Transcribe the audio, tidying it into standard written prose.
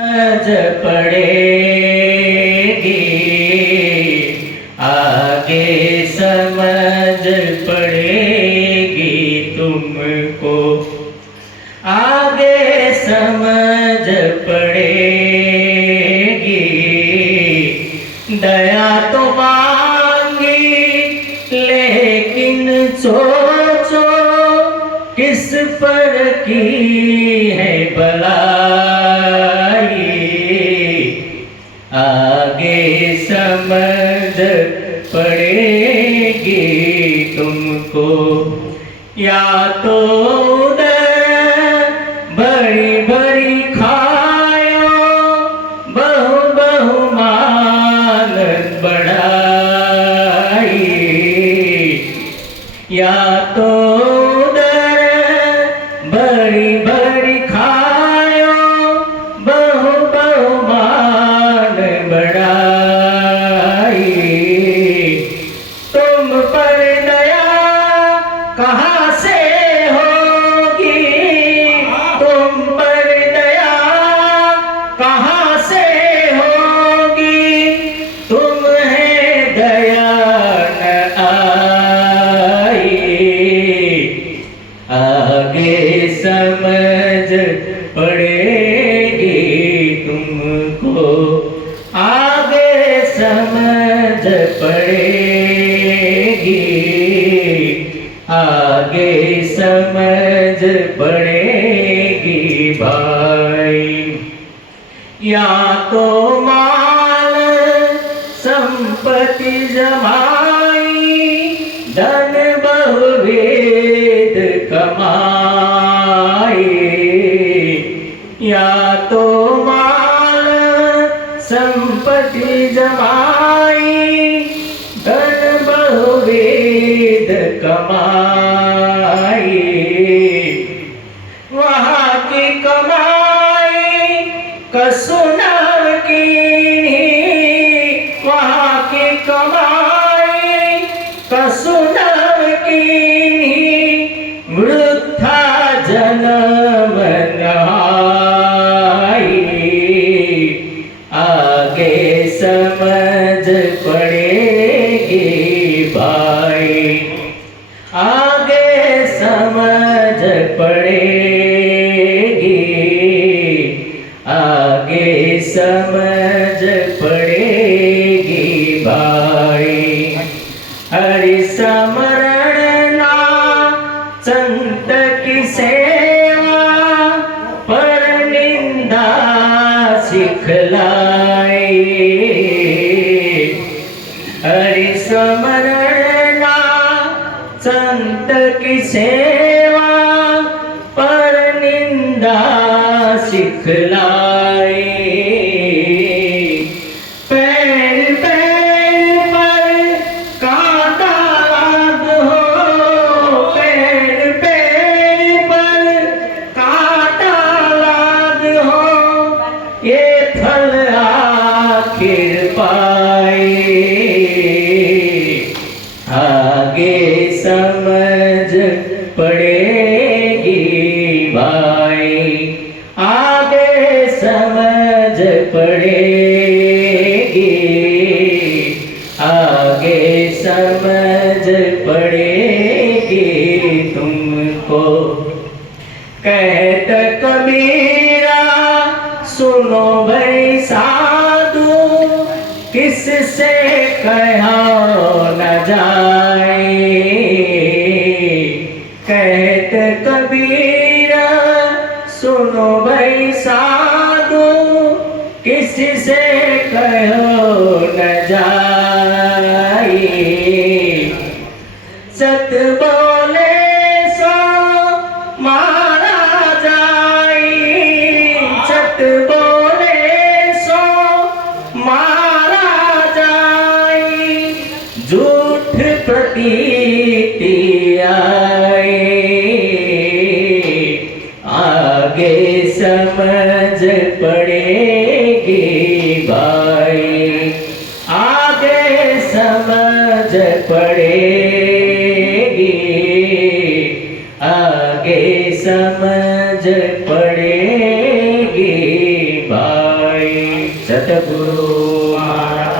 समझ पड़ेगी, आगे समझ पड़ेगी तुमको, आगे समझ पड़ेगी। दया तो मांगी लेकिन सोचो किस पर की है भलाई, आगे समझ पड़ेगी तुमको। या तो बड़ी बड़ी खायो बहु बहु मान बढ़ाई, या तो बड़ी बड़ी खायो बहु बहु मान बढ़ाई। तुम पर दया कहाँ से होगी, तुम पर दया कहाँ से होगी, तुम्हें दया न आई, आगे समझ पड़ेगी तुमको, आगे समझ पड़ेगी, आगे समझ पड़ेगी भाई। या तो माल संपत्ति जमाई, धन बहुविध कमाई, या तो माल संपत्ति जमाई, धन बहुविध कमाई। वहाँ की कमाई कसुनर की, वहाँ की कमाई कसुनर की, वृथा जन्म नहाई, आगे समझ पड़ेगी भाई, आगे समझ पड़ेगी, आगे समझ पड़ेगी भाई। हरि स्मरण ना संत की सेवा, पर निंदा सिखलाई, हरि स्मरण ना संत की सेवा, पर निंदा सिखलाई। पैर पैर पर कांटा लाग हो, पैर पैर पर कांटा लाग हो, ये फल आखिर पाए, आगे समझ पड़ेगी भाई, आगे समझ पड़ेगी, आगे समझ पड़ेगी तुमको। कहत कबीरा सुनो भाई साधु, किससे कहा न जाए, कहत कबीरा सुनो भाई साधु, किससे कहो न जाए। सत बोले सो मारा जाई, सत बोले सो मारा जाई, झूठ प्रतीति आए, आगे समझ पड़ेगी भाई, आगे समझ पड़ेगी, आगे समझ पड़ेगी बात। सतगुरु